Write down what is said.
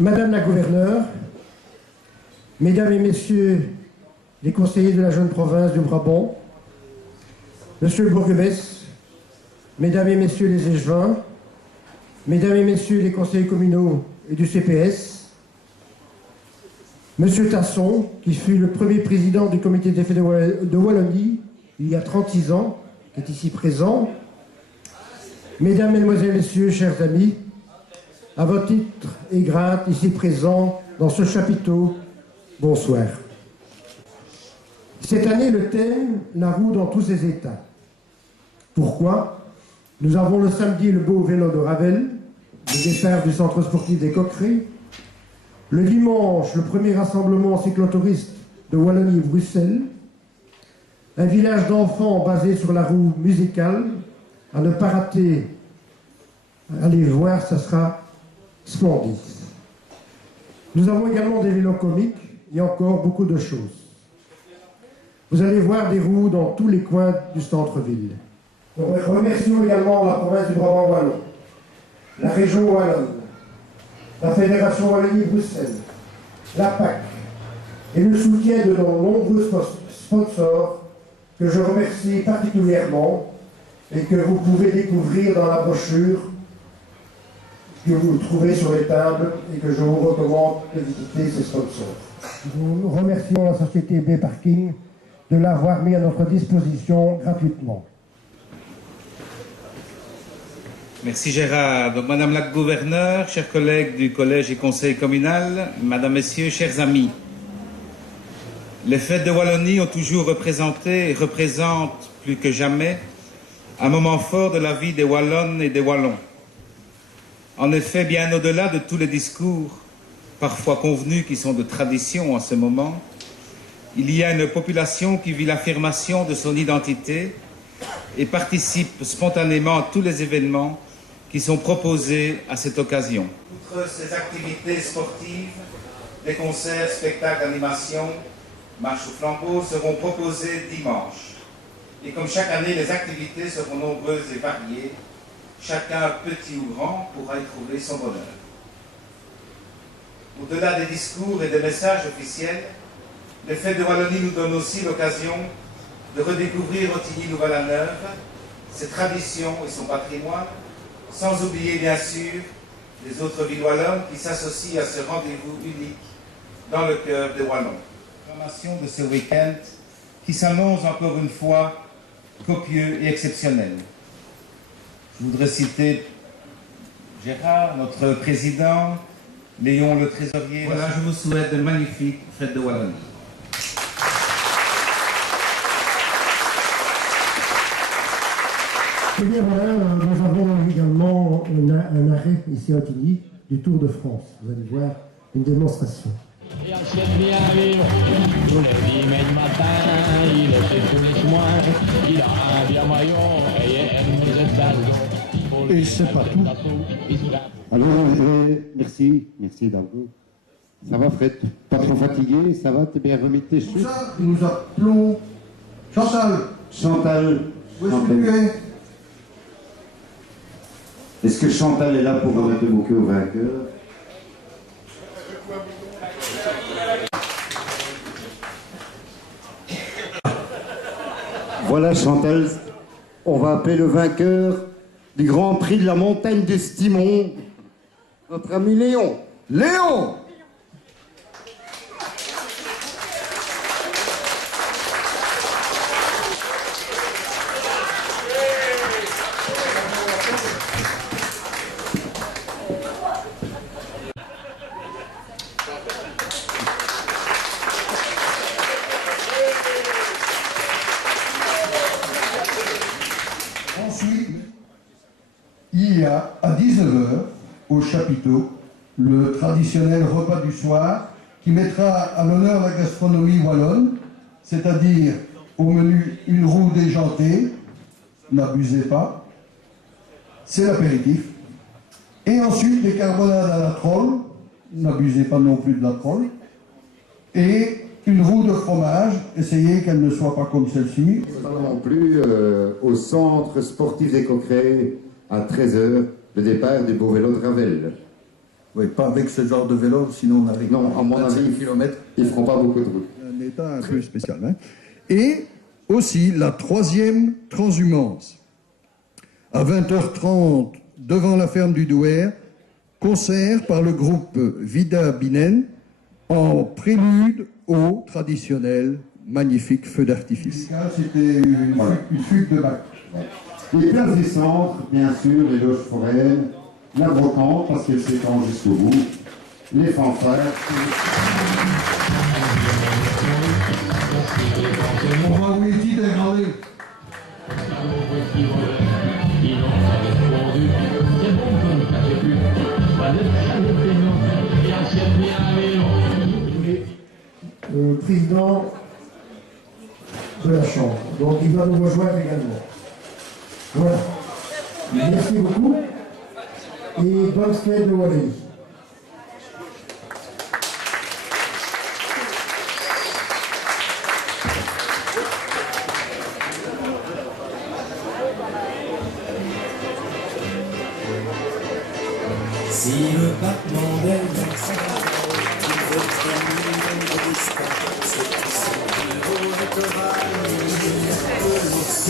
Madame la gouverneure, Mesdames et Messieurs les conseillers de la jeune province du Brabant, Monsieur le bourgmestre, Mesdames et Messieurs les échevins, Mesdames et Messieurs les conseillers communaux et du CPS, Monsieur Tasson, qui fut le premier président du comité des faits de Wallonie il y a 36 ans, qui est ici présent, Mesdames, Mesdemoiselles, Messieurs, chers amis, à votre titre et grade, ici présent dans ce chapiteau, bonsoir. Cette année, le thème, la roue dans tous ses états. Pourquoi? Nous avons le samedi le beau vélo de Ravel, le départ du centre sportif des Coquerets, le dimanche, le premier rassemblement cyclotouriste de Wallonie-Bruxelles, un village d'enfants basé sur la roue musicale, à ne pas rater, allez voir, ça sera splendide. Nous avons également des vélos comiques et encore beaucoup de choses. Vous allez voir des roues dans tous les coins du centre-ville. Nous remercions également la province du Brabant Wallon, la région Wallonne, la Fédération Wallonie-Bruxelles, la PAC et le soutien de nos nombreux sponsors que je remercie particulièrement et que vous pouvez découvrir dans la brochure que vous trouvez sur les tables et que je vous recommande de visiter ces sponsors. Nous remercions la société B-Parking de l'avoir mis à notre disposition gratuitement. Merci Gérard. Donc, Madame la gouverneure, chers collègues du collège et conseil communal, Madame, Messieurs, chers amis, les fêtes de Wallonie ont toujours représenté et représentent plus que jamais un moment fort de la vie des Wallonnes et des Wallons. En effet, bien au-delà de tous les discours, parfois convenus, qui sont de tradition en ce moment, il y a une population qui vit l'affirmation de son identité et participe spontanément à tous les événements qui sont proposés à cette occasion. Outre ces activités sportives, des concerts, spectacles, animations, marches au flambeau seront proposés dimanche. Et comme chaque année, les activités seront nombreuses et variées. Chacun, petit ou grand, pourra y trouver son bonheur. Au-delà des discours et des messages officiels, les fêtes de Wallonie nous donnent aussi l'occasion de redécouvrir Ottignies-Louvain-la-Neuve, ses traditions et son patrimoine, sans oublier bien sûr les autres villes wallonnes qui s'associent à ce rendez-vous unique dans le cœur des Wallons. Programmation de ce week-end qui s'annonce encore une fois copieux et exceptionnel. Je voudrais citer Gérard, notre président, Léon, le trésorier. Voilà, je vous souhaite de magnifiques fêtes de Wallonie. Eh bien voilà, nous avons également un arrêt ici à Ottignies du Tour de France. Vous allez voir une démonstration. Et c'est pas tout. Alors, merci d'avou. Ça va Fred? Pas trop fatigué? Ça va? T'es bien remis tes chutes? Ça, nous appelons Chantal. Chantal. Où est-ce que tu es? Est-ce que Chantal est là pour remettre le bouquet au vainqueur? Voilà Chantal, on va appeler le vainqueur du Grand Prix de la montagne de Stimon, notre ami Léon. Léon! Ensuite, il y a à 19h au chapiteau le traditionnel repas du soir qui mettra à l'honneur la gastronomie wallonne, c'est-à-dire au menu une roue déjantée, n'abusez pas, c'est l'apéritif. Et ensuite des carbonades à la trolle, n'abusez pas non plus de la trolle, et une roue de fromage, essayez qu'elle ne soit pas comme celle-ci. Pas non plus au centre sportif des Coquerets à 13h, le départ du beau vélo de Ravel. Oui, pas avec ce genre de vélo, sinon on arrive Non, à mon avis, 25 km. ils ne feront pas beaucoup de route. Un état un peu spécial. Hein. Et aussi la troisième transhumance. À 20h30, devant la ferme du Douer, concert par le groupe Vida Binen en prélude au traditionnel magnifique feu d'artifice. C'était une fuite de bac. Les places des centres, bien sûr, les loges foraines, la brocante, parce qu'elle s'étend jusqu'au bout, les fanfares. On va où est-il dégradé? Le président de la Chambre. Donc il va nous rejoindre également. Voilà. Merci beaucoup. Et bonne fête de Wallonie. Si le battement d'ailes qui veut terminer le destin, c'est tout ce qui remettra que l'ours